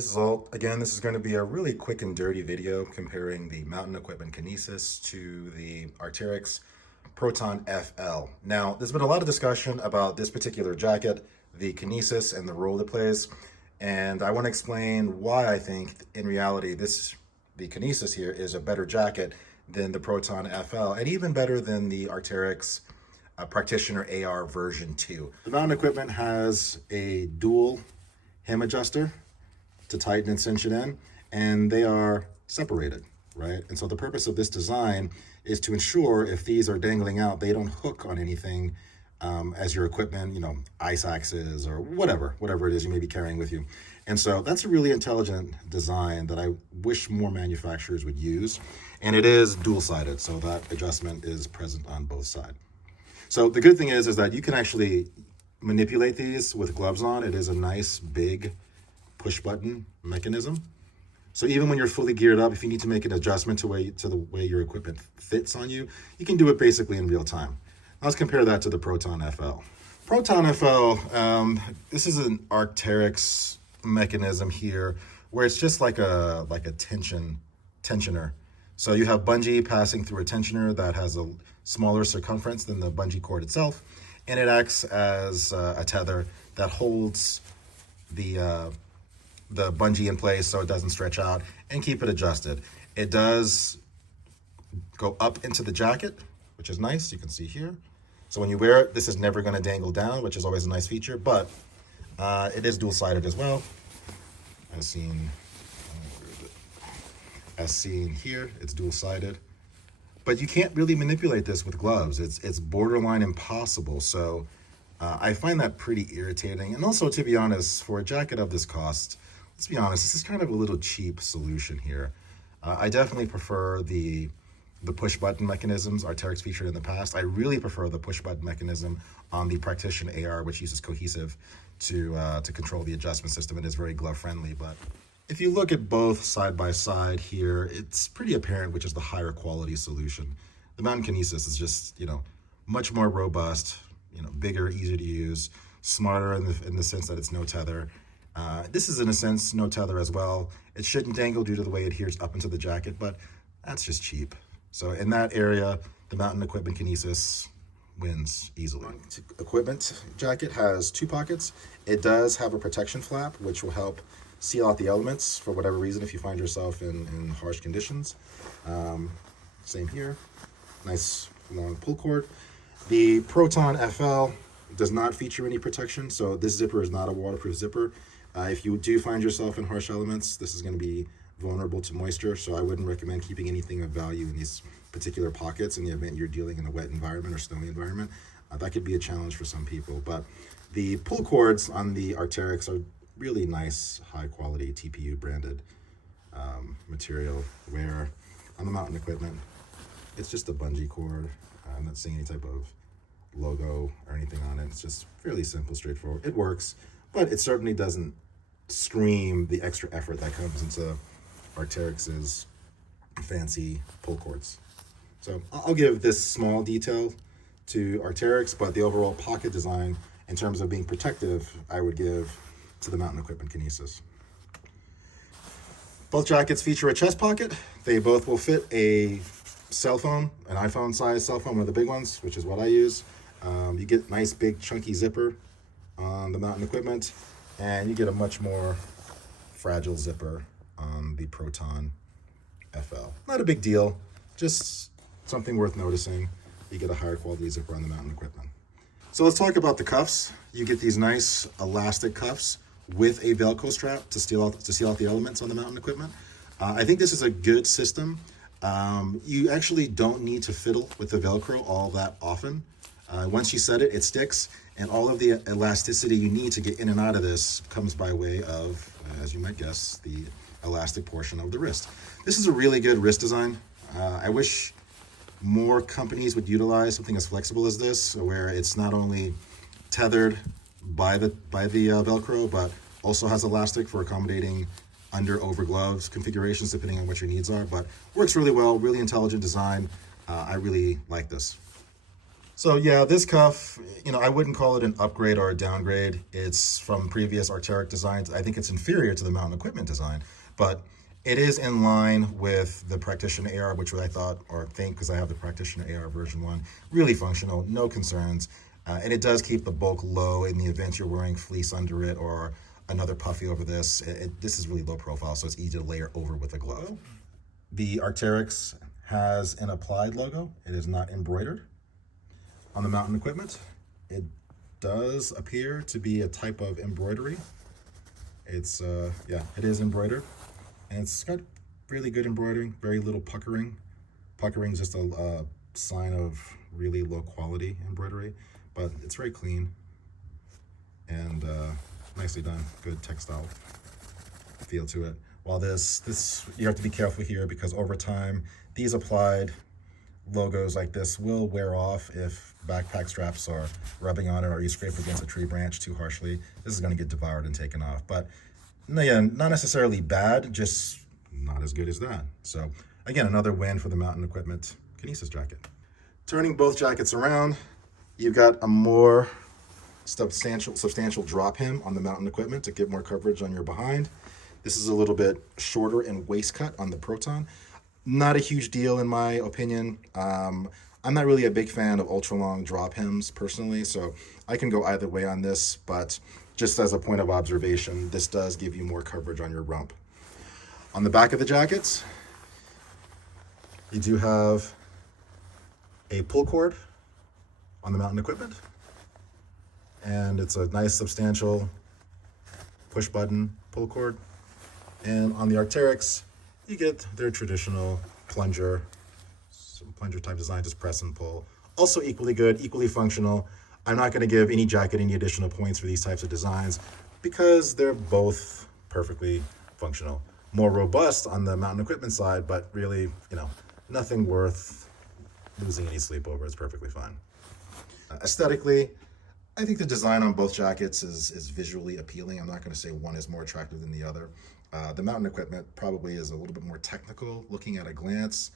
this is Alt. Again, this is going to be a really quick and dirty video comparing the mountain equipment Kinesis to the Arc'teryx Proton FL. Now, there's been a lot of discussion about this particular jacket, the Kinesis, and the role it plays. And I want to explain why I think, in reality, the Kinesis here is a better jacket than the Proton FL, and even better than the Arc'teryx Practitioner AR version 2. The mountain equipment has a dual hem adjuster to tighten and cinch it in, and they are separated, right? And so the purpose of this design is to ensure if these are dangling out, they don't hook on anything as your equipment, ice axes or whatever it is you may be carrying with you. And so that's a really intelligent design that I wish more manufacturers would use. And it is dual-sided, so that adjustment is present on both sides. So the good thing is that you can actually manipulate these with gloves on. It is a nice big push button mechanism. So even when you're fully geared up, if you need to make an adjustment to the way your equipment fits on you, you can do it basically in real time. Let's compare that to the Proton FL. Proton FL, this is an Arc'teryx mechanism here where it's just like a tensioner. So you have bungee passing through a tensioner that has a smaller circumference than the bungee cord itself, and it acts as a tether that holds the bungee in place so it doesn't stretch out and keep it adjusted. It does go up into the jacket, which is nice. You can see here. So when you wear it, this is never going to dangle down, which is always a nice feature, but it is dual-sided as well. As seen here, it's dual-sided. But you can't really manipulate this with gloves. It's borderline impossible. So I find that pretty irritating. And also, to be honest, for a jacket of this cost, let's be honest, this is kind of a little cheap solution here. I definitely prefer the push button mechanisms Arc'teryx featured in the past. I really prefer the push button mechanism on the Practitioner AR, which uses cohesive to control the adjustment system. It is very glove friendly, but if you look at both side by side here, it's pretty apparent which is the higher quality solution. The mountain Kinesis is just, much more robust, bigger, easier to use, smarter in the sense that it's no tether. This is, in a sense, no tether as well. It shouldn't dangle due to the way it adheres up into the jacket, but that's just cheap. So in that area, the mountain equipment Kinesis wins easily. Equipment jacket has 2 pockets. It does have a protection flap, which will help seal out the elements for whatever reason if you find yourself in harsh conditions. Same here. Nice long pull cord. The Proton FL does not feature any protection, so this zipper is not a waterproof zipper. If you do find yourself in harsh elements, this is going to be vulnerable to moisture, so I wouldn't recommend keeping anything of value in these particular pockets in the event you're dealing in a wet environment or snowy environment. That could be a challenge for some people, but the pull cords on the Arc'teryx are really nice, high quality TPU branded material, where on the mountain equipment, it's just a bungee cord. I'm not seeing any type of logo or anything on it. It's just fairly simple, straightforward. It works, but it certainly doesn't scream the extra effort that comes into Arc'teryx's fancy pull cords. So I'll give this small detail to Arc'teryx, but the overall pocket design in terms of being protective, I would give to the mountain equipment Kinesis. Both jackets feature a chest pocket. They both will fit a cell phone, an iPhone size cell phone, one of the big ones, which is what I use. You get nice big chunky zipper on the mountain equipment, and you get a much more fragile zipper on the Proton FL. Not a big deal, just something worth noticing. You get a higher quality zipper on the mountain equipment. So let's talk about the cuffs. You get these nice elastic cuffs with a Velcro strap to seal out the elements on the mountain equipment. I think this is a good system. You actually don't need to fiddle with the Velcro all that often. Once you set it, it sticks, and all of the elasticity you need to get in and out of this comes by way of, as you might guess, the elastic portion of the wrist. This is a really good wrist design. I wish more companies would utilize something as flexible as this, where it's not only tethered by the Velcro, but also has elastic for accommodating under-over gloves configurations depending on what your needs are. But works really well, really intelligent design. I really like this. So yeah, this cuff, I wouldn't call it an upgrade or a downgrade. It's from previous Arc'teryx designs. I think it's inferior to the mountain equipment design, but it is in line with the Practitioner AR, which I thought, or think, because I have the Practitioner AR version 1, really functional, no concerns. And it does keep the bulk low in the event you're wearing fleece under it or another puffy over this. This is really low profile, so it's easy to layer over with a glove. The Arc'teryx has an applied logo. It is not embroidered. On the mountain equipment, it does appear to be a type of embroidery. It's, yeah, it is embroidered. And it's got really good embroidering, very little puckering. Puckering is just a sign of really low quality embroidery, but it's very clean and nicely done. Good textile feel to it. While this you have to be careful here because over time, these applied logos like this will wear off if backpack straps are rubbing on it or you scrape against a tree branch too harshly. This is going to get devoured and taken off. But yeah, not necessarily bad, just not as good as that. So again, another win for the mountain equipment Kinesis jacket. Turning both jackets around, you've got a more substantial drop hem on the mountain equipment to get more coverage on your behind. This is a little bit shorter in waist cut on the Proton. Not a huge deal in my opinion. I'm not really a big fan of ultra long drop hems personally, so I can go either way on this, but just as a point of observation, this does give you more coverage on your rump. On the back of the jackets, you do have a pull cord on the mountain equipment, and it's a nice substantial push button pull cord. And on the Arc'teryx, you get their traditional plunger type design, just press and pull. Also equally good, equally functional. I'm not going to give any jacket any additional points for these types of designs because they're both perfectly functional. More robust on the mountain equipment side, but really, nothing worth losing any sleep over. It's perfectly fine. Aesthetically, I think the design on both jackets is visually appealing. I'm not going to say one is more attractive than the other. The mountain equipment probably is a little bit more technical looking at a glance,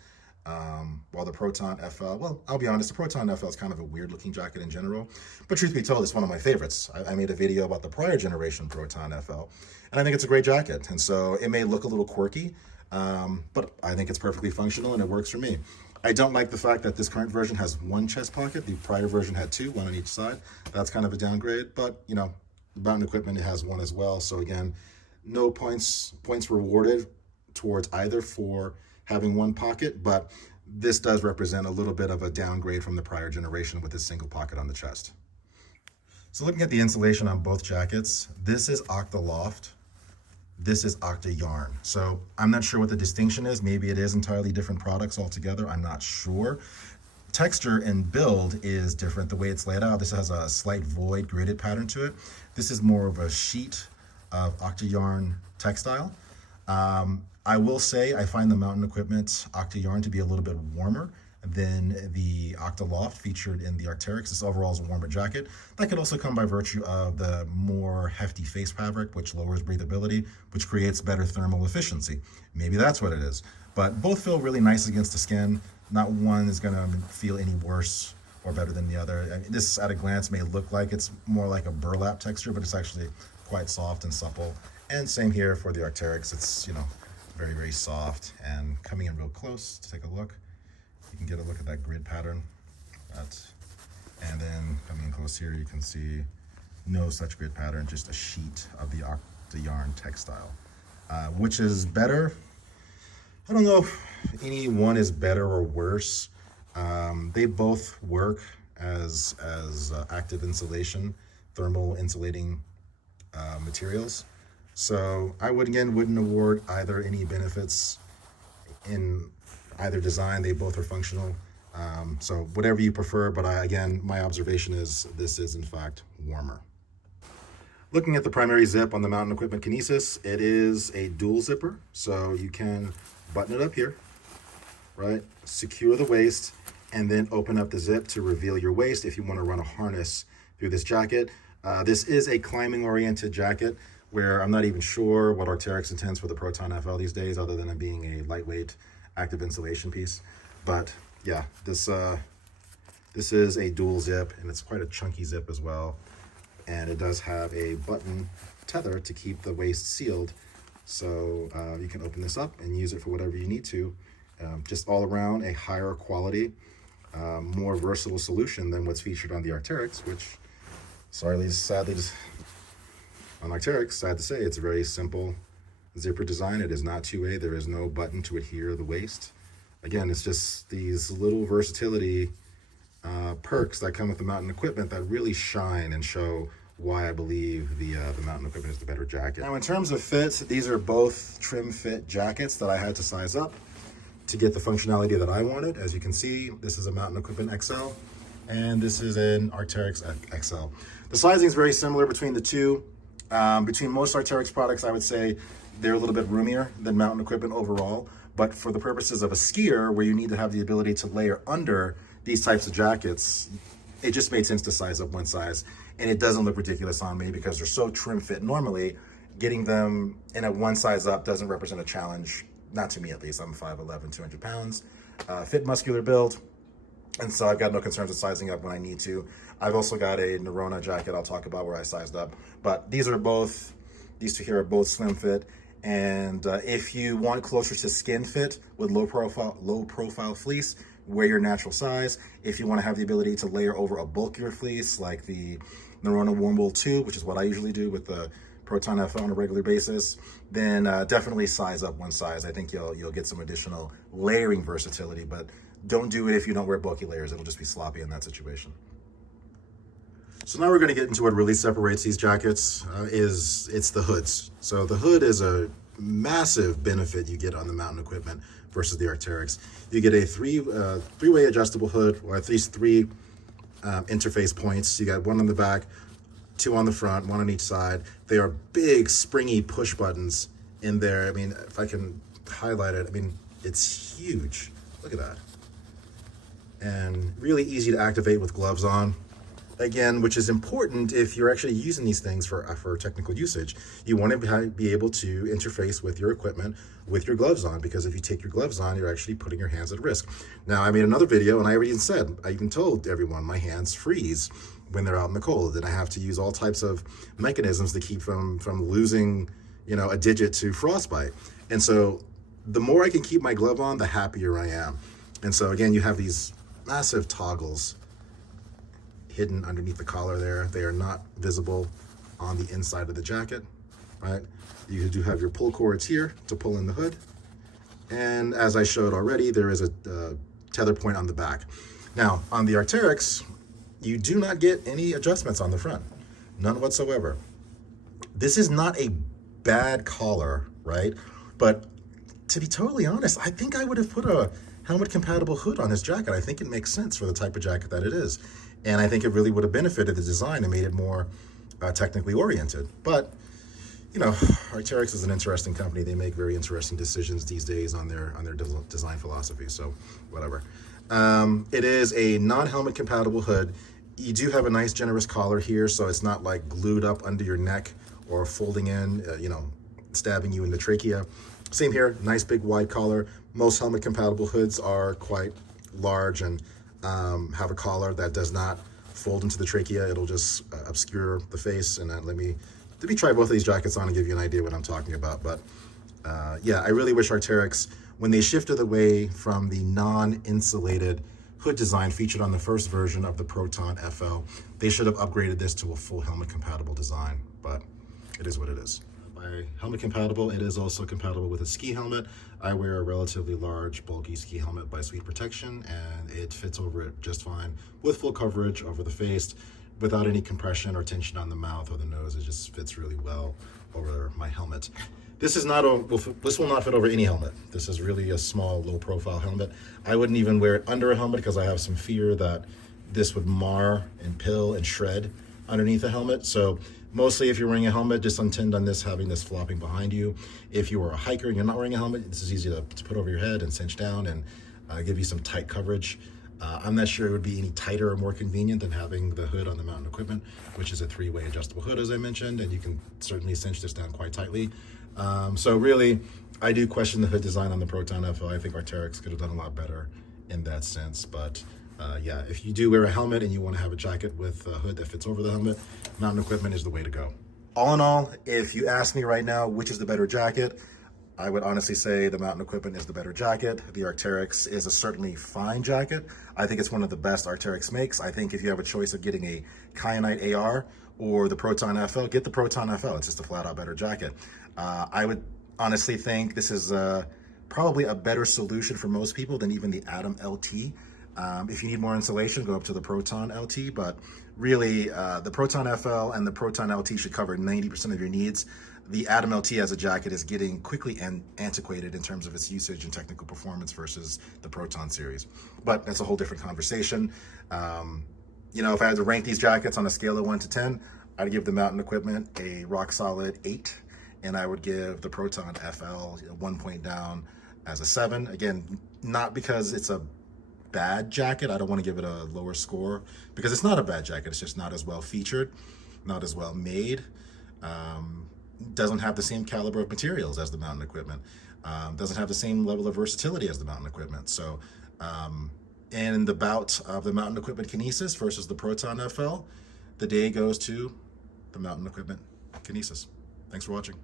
while the Proton FL, well, I'll be honest, the Proton FL is kind of a weird looking jacket in general, but truth be told, it's one of my favorites. I made a video about the prior generation Proton FL, and I think it's a great jacket, and so it may look a little quirky, but I think it's perfectly functional and it works for me. I don't like the fact that this current version has one chest pocket. The prior version had two, one on each side. That's kind of a downgrade, but the mountain equipment, it has one as well. So again, no points rewarded towards either for having one pocket, but this does represent a little bit of a downgrade from the prior generation with this single pocket on the chest. So looking at the insulation on both jackets, this is Octa Loft. This is Octa Yarn. So I'm not sure what the distinction is. Maybe it is entirely different products altogether. I'm not sure. Texture and build is different. The way it's laid out, this has a slight void gridded pattern to it. This is more of a sheet of Octa Yarn textile. I will say I find the mountain equipment Octa Yarn to be a little bit warmer than the Octa Loft featured in the Arc'teryx. This overall is a warmer jacket. That could also come by virtue of the more hefty face fabric, which lowers breathability, which creates better thermal efficiency. Maybe that's what it is. But both feel really nice against the skin. Not one is gonna feel any worse or better than the other. I mean, this at a glance may look like it's more like a burlap texture, but it's actually quite soft and supple. And same here for the Arc'teryx. It's, very, very soft. And coming in real close to take a look, you can get a look at that grid pattern. And then coming in close here, you can see no such grid pattern, just a sheet of the Octa Yarn textile. Which is better? I don't know if any one is better or worse. They both work as active insulation, thermal insulating materials. So I wouldn't award either any benefits in either design. They both are functional. So whatever you prefer, but again, my observation is this is in fact warmer. Looking at the primary zip on the mountain equipment Kinesis, it is a dual zipper. So you can button it up here, right? Secure the waist and then open up the zip to reveal your waist if you want to run a harness through this jacket. This is a climbing oriented jacket where I'm not even sure what Arc'teryx intends for the Proton FL these days, other than it being a lightweight active insulation piece. But yeah, this This is a dual zip, and it's quite a chunky zip as well. And it does have a button tether to keep the waist sealed. So you can open this up and use it for whatever you need to. Just all around a higher quality, more versatile solution than what's featured on the Arc'teryx, which, sadly, just on Arc'teryx, sad to say, it's a very simple zipper design. It is not 2A. There is no button to adhere the waist. Again, it's just these little versatility perks that come with the mountain equipment that really shine and show why I believe the mountain equipment is the better jacket. Now, in terms of fit, these are both trim fit jackets that I had to size up to get the functionality that I wanted. As you can see, this is a mountain equipment XL, and this is an Arc'teryx XL. The sizing is very similar between the two. Between most Arc'teryx products, I would say they're a little bit roomier than mountain equipment overall, but for the purposes of a skier where you need to have the ability to layer under these types of jackets, it just made sense to size up one size. And it doesn't look ridiculous on me because they're so trim fit. Normally, getting them in a one size up doesn't represent a challenge, not to me at least. I'm 5'11", 200 pounds, fit muscular build. And so I've got no concerns with sizing up when I need to. I've also got a Nerona jacket I'll talk about where I sized up. But these two here are both slim fit. And if you want closer to skin fit with low profile fleece, wear your natural size. If you want to have the ability to layer over a bulkier fleece like the Nerona Warm Wool 2, which is what I usually do with the Proton FL on a regular basis, then definitely size up one size. I think you'll get some additional layering versatility, but don't do it if you don't wear bulky layers. It'll just be sloppy in that situation. So now we're going to get into what really separates these jackets. It's the hoods. So the hood is a massive benefit you get on the mountain equipment versus the Arc'teryx. You get a three-way adjustable hood, or at least three interface points. You got one on the back, two on the front, one on each side. They are big, springy push buttons in there. I mean, if I can highlight it, I mean, it's huge. Look at that. And really easy to activate with gloves on. Again, which is important if you're actually using these things for technical usage. You want to be able to interface with your equipment with your gloves on, because if you take your gloves on, you're actually putting your hands at risk. Now, I made another video and I even told everyone my hands freeze when they're out in the cold, and I have to use all types of mechanisms to keep from losing, a digit to frostbite. And so the more I can keep my glove on, the happier I am. And so again, you have these massive toggles hidden underneath the collar there. They are not visible on the inside of the jacket, right? You do have your pull cords here to pull in the hood. And as I showed already, there is a tether point on the back. Now, on the Arc'teryx, you do not get any adjustments on the front, none whatsoever. This is not a bad collar, right? But to be totally honest, I think I would have put a helmet compatible hood on this jacket. I think it makes sense for the type of jacket that it is. And I think it really would have benefited the design and made it more technically oriented. But, Arc'teryx is an interesting company. They make very interesting decisions these days on their design philosophy, so whatever. It is a non-helmet compatible hood. You do have a nice generous collar here, so it's not like glued up under your neck or folding in, stabbing you in the trachea. Same here, nice big wide collar. Most helmet compatible hoods are quite large and have a collar that does not fold into the trachea. It'll just obscure the face. And let me try both of these jackets on and give you an idea what I'm talking about. But yeah, I really wish Arc'teryx, when they shifted away from the non-insulated hood design featured on the first version of the Proton FL, they should have upgraded this to a full helmet compatible design, but it is what it is. By helmet compatible, it is also compatible with a ski helmet. I wear a relatively large, bulky ski helmet by Sweet Protection, and it fits over it just fine with full coverage over the face without any compression or tension on the mouth or the nose. It just fits really well over my helmet. This will not fit over any helmet. This is really a small, low-profile helmet. I wouldn't even wear it under a helmet because I have some fear that this would mar and pill and shred underneath the helmet. So mostly if you're wearing a helmet, just intend on this having this flopping behind you. If you are a hiker and you're not wearing a helmet, this is easy to put over your head and cinch down and give you some tight coverage. I'm not sure it would be any tighter or more convenient than having the hood on the mountain equipment, which is a three-way adjustable hood, as I mentioned, and you can certainly cinch this down quite tightly. So really, I do question the hood design on the Proton FL. I think Arc'teryx could have done a lot better in that sense, but Yeah, if you do wear a helmet and you want to have a jacket with a hood that fits over the helmet, Mountain Equipment is the way to go. All in all, if you ask me right now which is the better jacket, I would honestly say the Mountain Equipment is the better jacket. The Arc'teryx is a certainly fine jacket. I think it's one of the best Arc'teryx makes. I think if you have a choice of getting a Kyanite AR or the Proton FL, get the Proton FL. It's just a flat out better jacket. I would honestly think this is probably a better solution for most people than even the Atom LT. If you need more insulation, go up to the Proton LT, but really the Proton FL and the Proton LT should cover 90% of your needs. The Atom LT as a jacket is getting quickly antiquated in terms of its usage and technical performance versus the Proton series. But that's a whole different conversation. You know, if I had to rank these jackets on a scale of 1 to 10, I'd give the Mountain Equipment a rock solid 8, and I would give the Proton FL 1 point down as a 7. Again, not because it's a bad jacket. I don't want to give it a lower score because it's not a bad jacket. It's just not as well featured, not as well made. Doesn't have the same caliber of materials as the Mountain Equipment. Doesn't have the same level of versatility as the Mountain Equipment. So in the bout of the Mountain Equipment Kinesis versus the Proton FL, the day goes to the Mountain Equipment Kinesis. Thanks for watching.